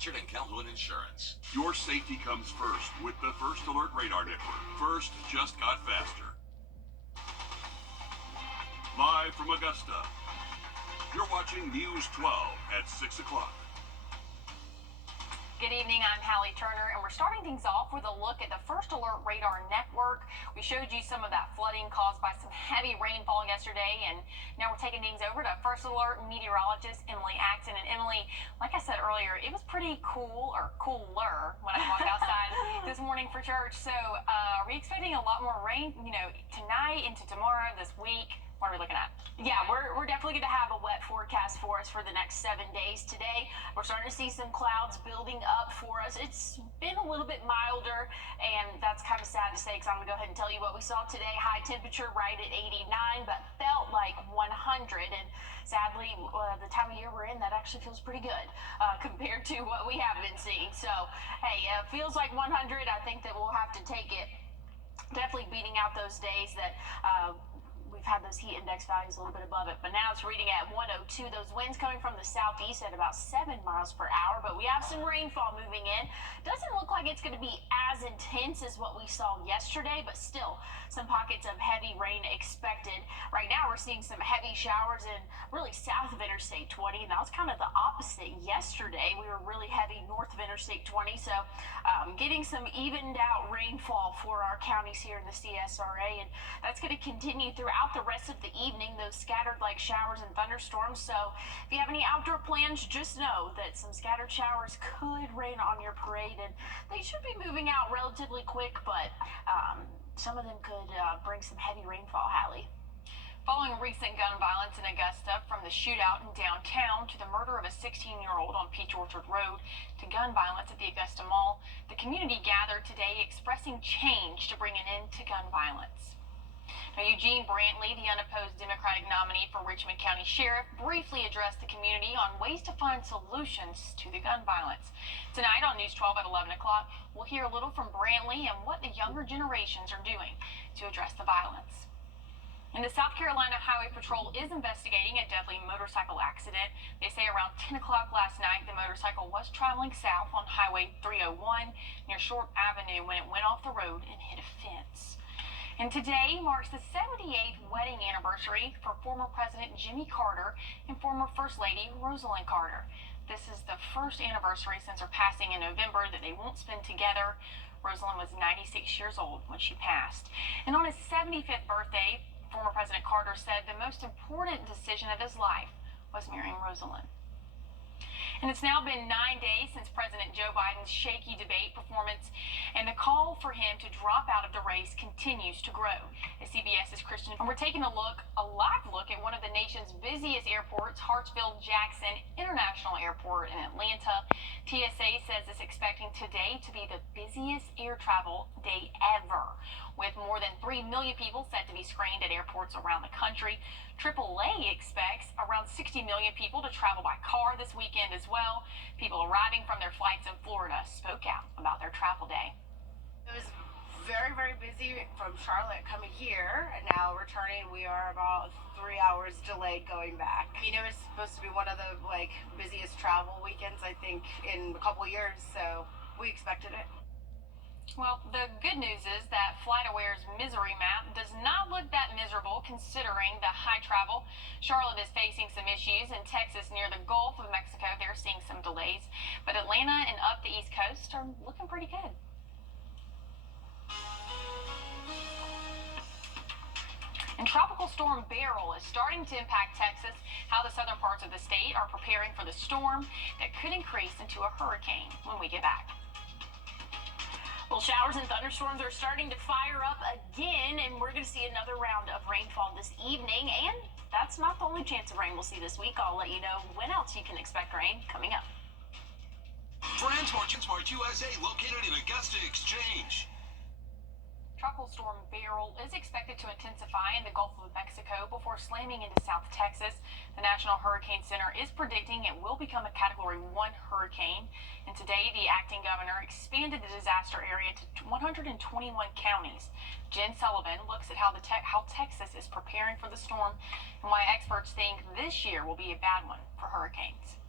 manufactured in Calhoun Insurance. Your safety comes first with the First Alert Radar Network. First just got faster. Live from Augusta, you're watching News 12 at 6 o'clock. Good evening, I'm Hallie Turner, and we're starting things off with a look at the First Alert Radar Network. We showed you some of that flooding caused by some heavy rainfall yesterday, and now we're taking things over to First Alert meteorologist Emily Acton. And Emily, like I said earlier, it was pretty cool, or cooler, when I walked outside this morning for church. So are we expecting a lot more rain, tonight, into tomorrow, this week? What are we looking at? Yeah, we're definitely going to have a wet forecast for us for the next 7 days today. We're starting to see some clouds building up for us. It's been a little bit milder, and that's kind of sad to say because I'm going to go ahead and tell you what we saw today. High temperature right at 89, but felt like 100. And sadly, the time of year we're in, that actually feels pretty good compared to what we have been seeing. So, hey, it feels like 100. I think that we'll have to take it. Definitely beating out those days that we've had those heat index values a little bit above it, but now it's reading at 102. Those winds coming from the southeast at about 7 miles per hour, but we have some rainfall moving in. Doesn't look like it's going to be as intense as what we saw yesterday, but still some pockets of heavy rain expected. Right now we're seeing some heavy showers in really south of Interstate 20, and that was kind of the opposite yesterday. We were really heavy north of Interstate 20, so getting some evened out rainfall for our counties here in the CSRA, and that's going to continue throughout the rest of the evening, those scattered like showers and thunderstorms. So if you have any outdoor plans, just know that some scattered showers could rain on your parade, and they should be moving out relatively quick, but some of them could bring some heavy rainfall, Hallie. Following recent gun violence in Augusta, from the shootout in downtown to the murder of a 16-year-old on Peach Orchard Road to gun violence at the Augusta Mall, the community gathered today expressing change to bring an end to gun violence. Now, Eugene Brantley, the unopposed Democratic nominee for Richmond County Sheriff, briefly addressed the community on ways to find solutions to the gun violence. Tonight on News 12 at 11 o'clock, we'll hear a little from Brantley and what the younger generations are doing to address the violence. And the South Carolina Highway Patrol is investigating a deadly motorcycle accident. They say around 10 o'clock last night, the motorcycle was traveling south on Highway 301 near Short Avenue when it went off the road and hit a fence. And today marks the 78th wedding anniversary for former President Jimmy Carter and former First Lady Rosalind Carter. This is the first anniversary since her passing in November that they won't spend together. Rosalind was 96 years old when she passed. And on his 75th birthday, former President Carter said the most important decision of his life was marrying Rosalind. And it's now been 9 days since President Joe Biden's shaky debate performance, and the call for him to drop out of the race continues to grow. As CBS's Christian, and we're taking a live look at one of the nation's busiest airports, Hartsfield-Jackson International Airport in Atlanta. TSA says it's expecting today to be the busiest air travel day ever, with more than 3 million people set to be screened at airports around the country. AAA expects around 60 million people to travel by car this weekend as well. People arriving from their flights in Florida spoke out about their travel day. It was very, very busy from Charlotte coming here, and now returning, we are about 3 hours delayed going back. I mean, it was supposed to be one of the busiest travel weekends, I think, in a couple years, so we expected it. Well, the good news is that FlightAware's misery map does not look that miserable considering the high travel. Charlotte is facing some issues, and Texas near the Gulf of Mexico, they're seeing some delays. But Atlanta and up the East Coast are looking pretty good. And Tropical Storm Beryl is starting to impact Texas. How the southern parts of the state are preparing for the storm that could increase into a hurricane when we get back. Well, showers and thunderstorms are starting to fire up again, and we're going to see another round of rainfall this evening, and that's not the only chance of rain we'll see this week. I'll let you know when else you can expect rain coming up. Transport USA, located in Augusta Exchange. Tropical Storm Beryl is expected to intensify in the Gulf of Mexico before slamming into South Texas. The National Hurricane Center is predicting it will become a Category 1 hurricane. And today, the acting governor expanded the disaster area to 121 counties. Jen Sullivan looks at how Texas is preparing for the storm and why experts think this year will be a bad one for hurricanes.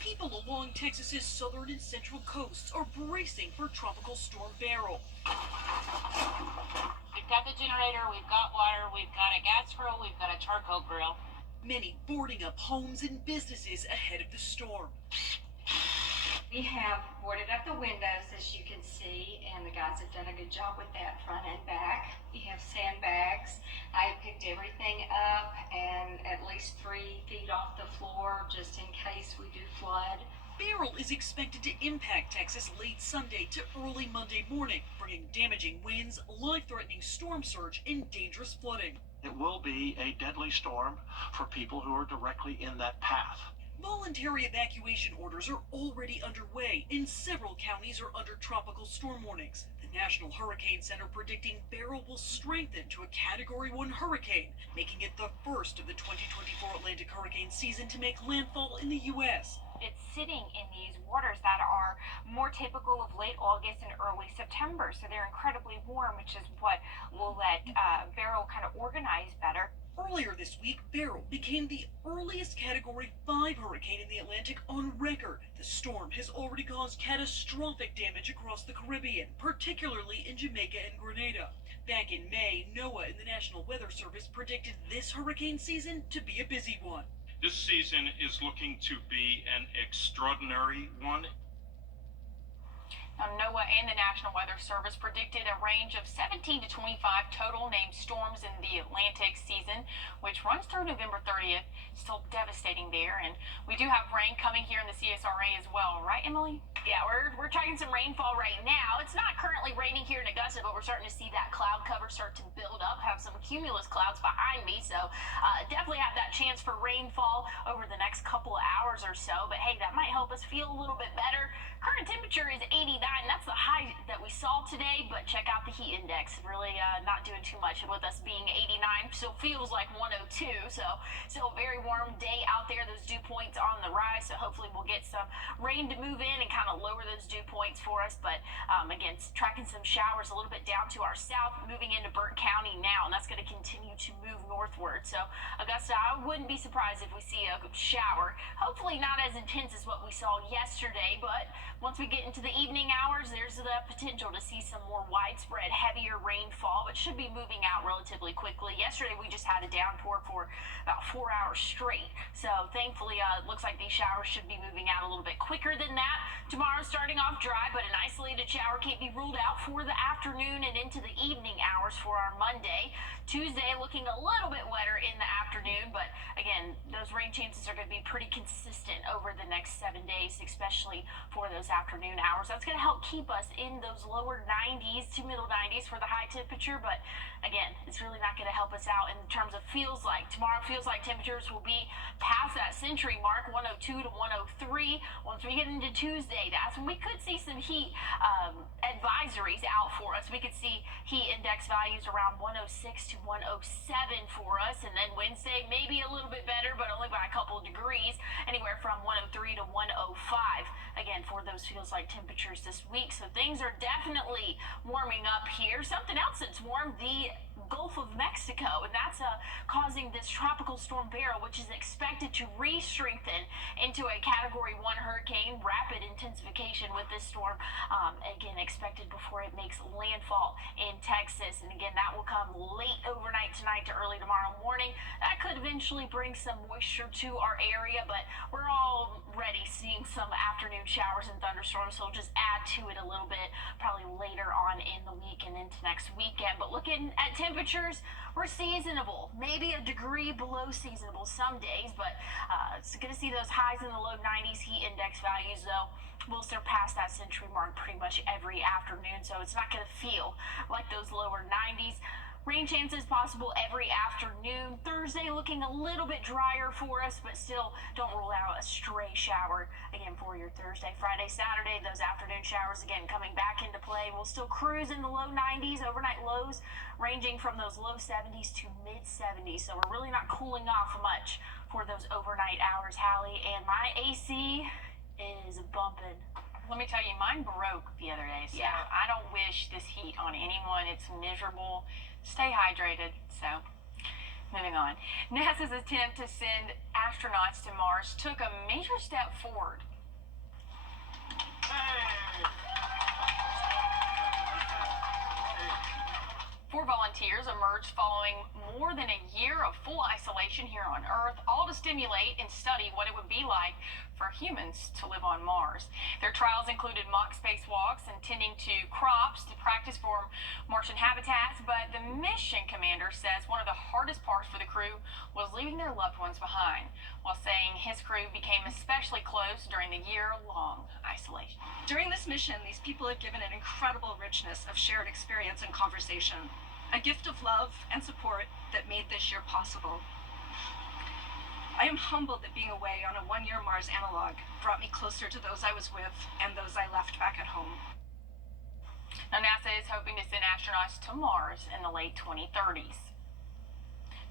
People along Texas's southern and central coasts are bracing for Tropical Storm Beryl. We've got the generator, we've got water, we've got a gas grill, we've got a charcoal grill. Many boarding up homes and businesses ahead of the storm. We have boarded up the windows, as you can see, and the guys have done a good job with that front and back. We have sandbags. I picked everything up and at least 3 feet off the floor just in case we do flood. Beryl is expected to impact Texas late Sunday to early Monday morning, bringing damaging winds, life-threatening storm surge, and dangerous flooding. It will be a deadly storm for people who are directly in that path. Voluntary evacuation orders are already underway, and several counties are under tropical storm warnings. The National Hurricane Center predicting Beryl will strengthen to a Category 1 hurricane, making it the first of the 2024 Atlantic hurricane season to make landfall in the U.S. It's sitting in these waters that are more typical of late August and early September, so they're incredibly warm, which is what will let Beryl kind of organize better. Earlier this week, Beryl became the earliest Category 5 hurricane in the Atlantic on record. The storm has already caused catastrophic damage across the Caribbean, particularly in Jamaica and Grenada. Back in May, NOAA and the National Weather Service predicted this hurricane season to be a busy one. This season is looking to be an extraordinary one. Now, NOAA and the National Weather Service predicted a range of 17 to 25 total named storms in the Atlantic season, which runs through November 30th. Still devastating there, and we do have rain coming here in the CSRA as well, right, Emily? Yeah, we're tracking some rainfall right now. It's not currently raining here in Augusta, but we're starting to see that cloud cover start to build up, have some cumulus clouds behind me, so definitely have that chance for rainfall over the next couple of hours or so. But hey, that might help us feel a little bit better. Current temperature is 89. That's the high that we saw today, but check out the heat index. Really not doing too much with us being 89. Still feels like 102, so still a very warm day out there. Those dew points on the rise, so hopefully we'll get some rain to move in and kind of lower those dew points for us. But again, tracking some showers a little bit down to our south, moving into Burke County now, and that's going to continue to move northward. So Augusta, I wouldn't be surprised if we see a shower. Hopefully not as intense as what we saw yesterday, but once we get into the evening hours, there's the potential to see some more widespread, heavier rainfall, but should be moving out relatively quickly. Yesterday, we just had a downpour for about 4 hours straight. So thankfully, it looks like these showers should be moving out a little bit quicker than that. Tomorrow starting off dry, but an isolated shower can't be ruled out for the afternoon and into the evening hours for our Monday. Tuesday looking a little bit wetter in the afternoon, but again, those rain chances are going to be pretty consistent over the next 7 days, especially for those afternoon hours. That's going to help keep us in those lower 90s to middle 90s for the high temperature, but again, it's really not going to help us out in terms of feels like. Tomorrow feels like temperatures will be past that century mark, 102 to 103. Once we get into Tuesday, that's when we could see some heat advisories out for us. We could see heat index values around 106 to 107 for us, and then Wednesday maybe a little bit better, but only by a couple of degrees, anywhere from 103 to 105. Again, for those feels like temperatures this week, so things are definitely warming up here. Something else that's warm, the Gulf of Mexico, and that's causing this tropical storm Beryl, which is expected to re-strengthen into a Category 1 hurricane. Rapid intensification with this storm, again, expected before it makes landfall in Texas. And again, that will come late overnight tonight to early tomorrow morning. That could eventually bring some moisture to our area, but we're already seeing some afternoon showers and thunderstorms, so we'll just add to it a little bit probably later on in the week and into next weekend. But looking at temperatures, we're seasonable, maybe a degree below seasonable some days, but it's going to see those highs in the low 90s. Heat index values, though, will surpass that century mark pretty much every afternoon, so it's not going to feel like those lower 90s. Rain chances possible every afternoon. Thursday looking a little bit drier for us, but still don't rule out a stray shower again for your Thursday. Friday, Saturday, those afternoon showers again coming back into play. We'll still cruise in the low 90s, overnight lows ranging from those low 70s to mid 70s. So we're really not cooling off much for those overnight hours, Hallie. And my AC is bumping. Let me tell you, mine broke the other day, so Yeah. I don't wish this heat on anyone. It's miserable. Stay hydrated. So, moving on. NASA's attempt to send astronauts to Mars took a major step forward following more than a year of full isolation here on Earth, all to stimulate and study what it would be like for humans to live on Mars. Their trials included mock spacewalks and tending to crops to practice for Martian habitats, but the mission commander says one of the hardest parts for the crew was leaving their loved ones behind, while saying his crew became especially close during the year-long isolation. During this mission, these people have given an incredible richness of shared experience and conversation, a gift of love and support that made this year possible. I am humbled that being away on a one-year Mars analog brought me closer to those I was with and those I left back at home. Now, NASA is hoping to send astronauts to Mars in the late 2030s.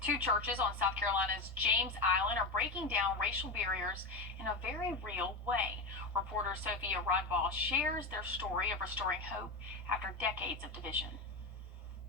Two churches on South Carolina's James Island are breaking down racial barriers in a very real way. Reporter Sophia Rodball shares their story of restoring hope after decades of division.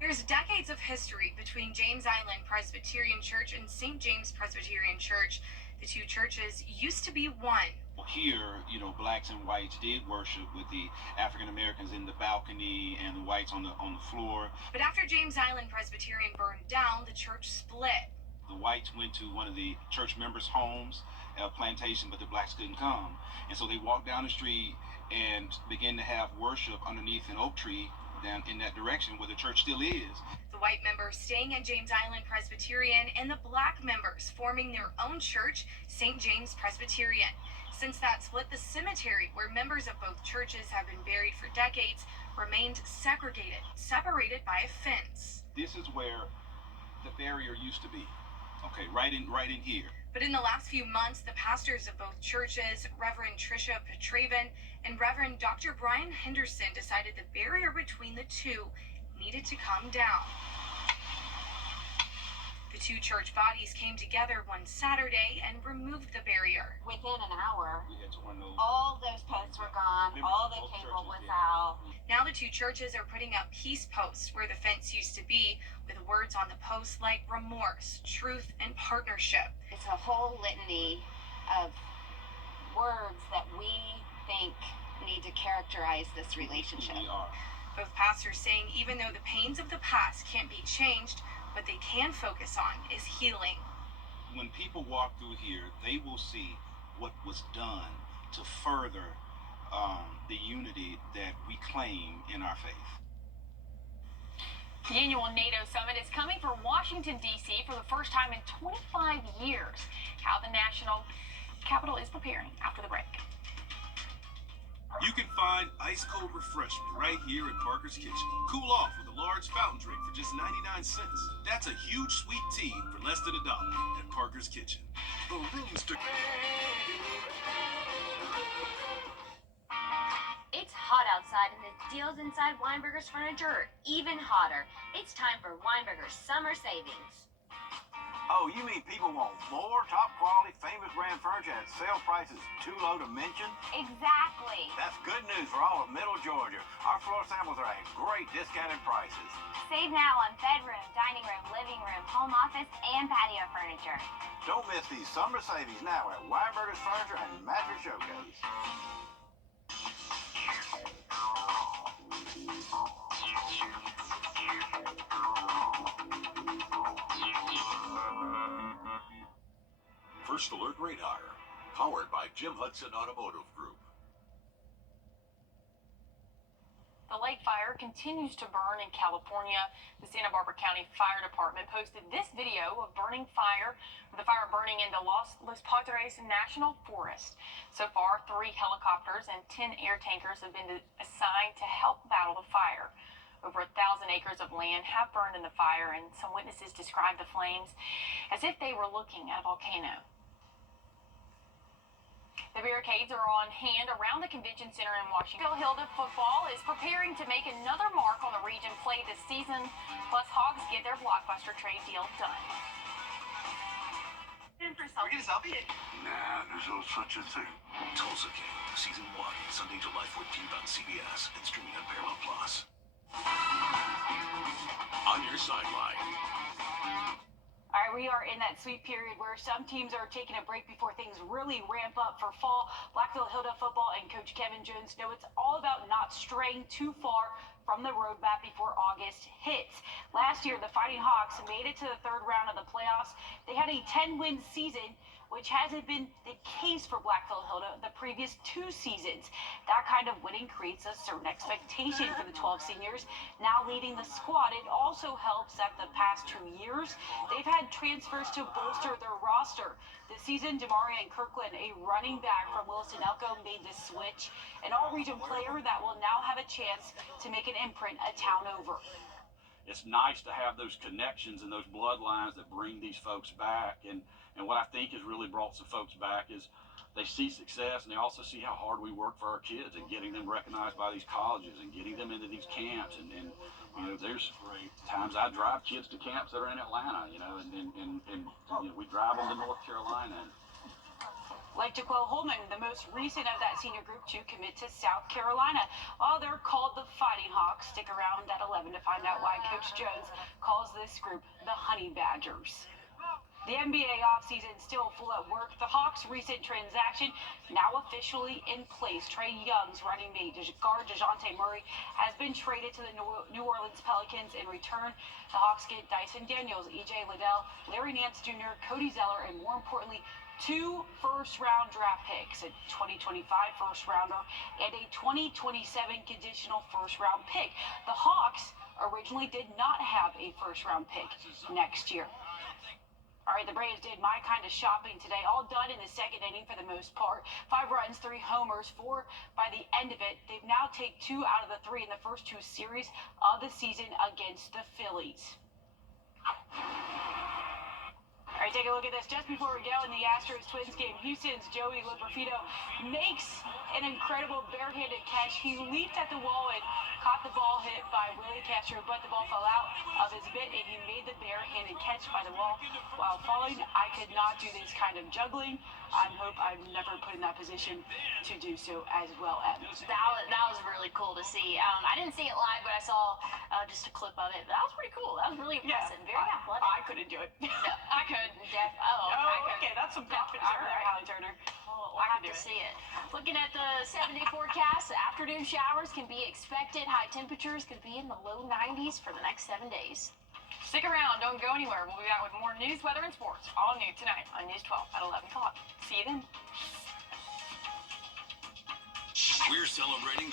There's decades of history between James Island Presbyterian Church and St. James Presbyterian Church. The two churches used to be one. Here, blacks and whites did worship with the African Americans in the balcony and the whites on the floor. But after James Island Presbyterian burned down, the church split. The whites went to one of the church members' homes, a plantation, but the blacks couldn't come. And so they walked down the street and began to have worship underneath an oak tree down in that direction where the church still is. The white members staying at James Island Presbyterian and the black members forming their own church, St. James Presbyterian. Since that split, the cemetery where members of both churches have been buried for decades remained segregated, separated by a fence. This is where the barrier used to be. Okay, right in here. But in the last few months, the pastors of both churches, Reverend Tricia Petraven and Reverend Dr. Brian Henderson, decided the barrier between the two needed to come down. The two church bodies came together one Saturday and removed the barrier. Within an hour, those. all those posts were gone, all the cable was out. Now the two churches are putting up peace posts where the fence used to be, with words on the posts like remorse, truth, and partnership. It's a whole litany of words that we think need to characterize this relationship. We are. Both pastors saying even though the pains of the past can't be changed, what they can focus on is healing. When people walk through here, they will see what was done to further the unity that we claim in our faith. The annual NATO summit is coming for Washington, D.C. for the first time in 25 years. How the national capital is preparing after the break. You can find ice-cold refreshment right here at Parker's Kitchen. Cool off with a large fountain drink for just 99 cents. That's a huge sweet tea for less than $1 at Parker's Kitchen. The room's to... It's hot outside and the deals inside Weinberger's Furniture are even hotter. It's time for Weinberger's Summer Savings. Oh, you mean people want more top quality, famous brand furniture at sale prices too low to mention? Exactly. That's good news for all of Middle Georgia. Our floor samples are at great discounted prices. Save now on bedroom, dining room, living room, home office, and patio furniture. Don't miss these summer savings now at Weinberger's Furniture and Mattress Showcase. First Alert Radar, powered by Jim Hudson Automotive Group. The lake fire continues to burn in California. The Santa Barbara County Fire Department posted this video of the fire burning in the Los Padres National Forest. So far, 3 helicopters and 10 air tankers have been assigned to help battle the fire. Over 1,000 acres of land have burned in the fire, and some witnesses described the flames as if they were looking at a volcano. The barricades are on hand around the convention center in Washington. Wrdw football is preparing to make another mark on the region play this season. Plus, Hogs get their blockbuster trade deal done. Can we get a selfie? Nah, there's no such a thing. Tulsa King, Season 1, Sunday, July 14th on CBS and streaming on Paramount Plus. On your sideline. All right, we are in that sweet period where some teams are taking a break before things really ramp up for fall. Blackville Wrdw football and Coach Kevin Jones know it's all about not straying too far from the road map before August hits. Last year, the Fighting Hawks made it to the third round of the playoffs. They had a 10-win season, which hasn't been the case for Blackville Hilda the previous 2 seasons. That kind of winning creates a certain expectation for the 12 seniors now leading the squad. It also helps that the past 2 years, they've had transfers to bolster their roster. This season, Demaria and Kirkland, a running back from Wilson Elko, made the switch, an all-region player that will now have a chance to make an imprint a town over. It's nice to have those connections and those bloodlines that bring these folks back. And what I think has really brought some folks back is they see success, and they also see how hard we work for our kids and getting them recognized by these colleges and getting them into these camps. And you know, there's times I drive kids to camps that are in Atlanta, you know, and you know, we drive them to North Carolina. Like Jaquel Holman, the most recent of that senior group to commit to South Carolina. While they're called the Fighting Hawks, stick around at 11 to find out why Coach Jones calls this group the Honey Badgers. The NBA offseason still full at work. The Hawks' recent transaction now officially in place. Trae Young's running mate, guard DeJounte Murray, has been traded to the New Orleans Pelicans. In return, the Hawks get Dyson Daniels, E.J. Liddell, Larry Nance Jr., Cody Zeller, and more importantly, 2 first-round draft picks, a 2025 first-rounder and a 2027 conditional first-round pick. The Hawks originally did not have a first-round pick next year. All right, the Braves did my kind of shopping today, all done in the second inning for the most part. 5 runs, 3 homers, 4 by the end of it. They've now taken 2 out of the 3 in the first 2 series of the season against the Phillies. All right, take a look at this. Just before we go in the Astros-Twins game, Houston's Joey Loperfido makes an incredible barehanded catch. He leaped at the wall and caught the ball hit by Willie Castro, but the ball fell out of his mitt, and he made the barehanded catch by the wall while falling. I could not do this kind of juggling. I hope I'm never put in that position to do so as well. That was really cool to see. I didn't see it live, but I saw just a clip of it. That was pretty cool. That was really impressive. Very athletic. I couldn't do it. No, I could. Okay, that's some confidence over there, Hallie Turner. We'll have to see it. Looking at the 7-day forecast, afternoon showers can be expected. High temperatures could be in the low 90s for the next 7 days. Stick around. Don't go anywhere. We'll be back with more news, weather, and sports. All new tonight on News 12 at 11 o'clock. See you then. We're celebrating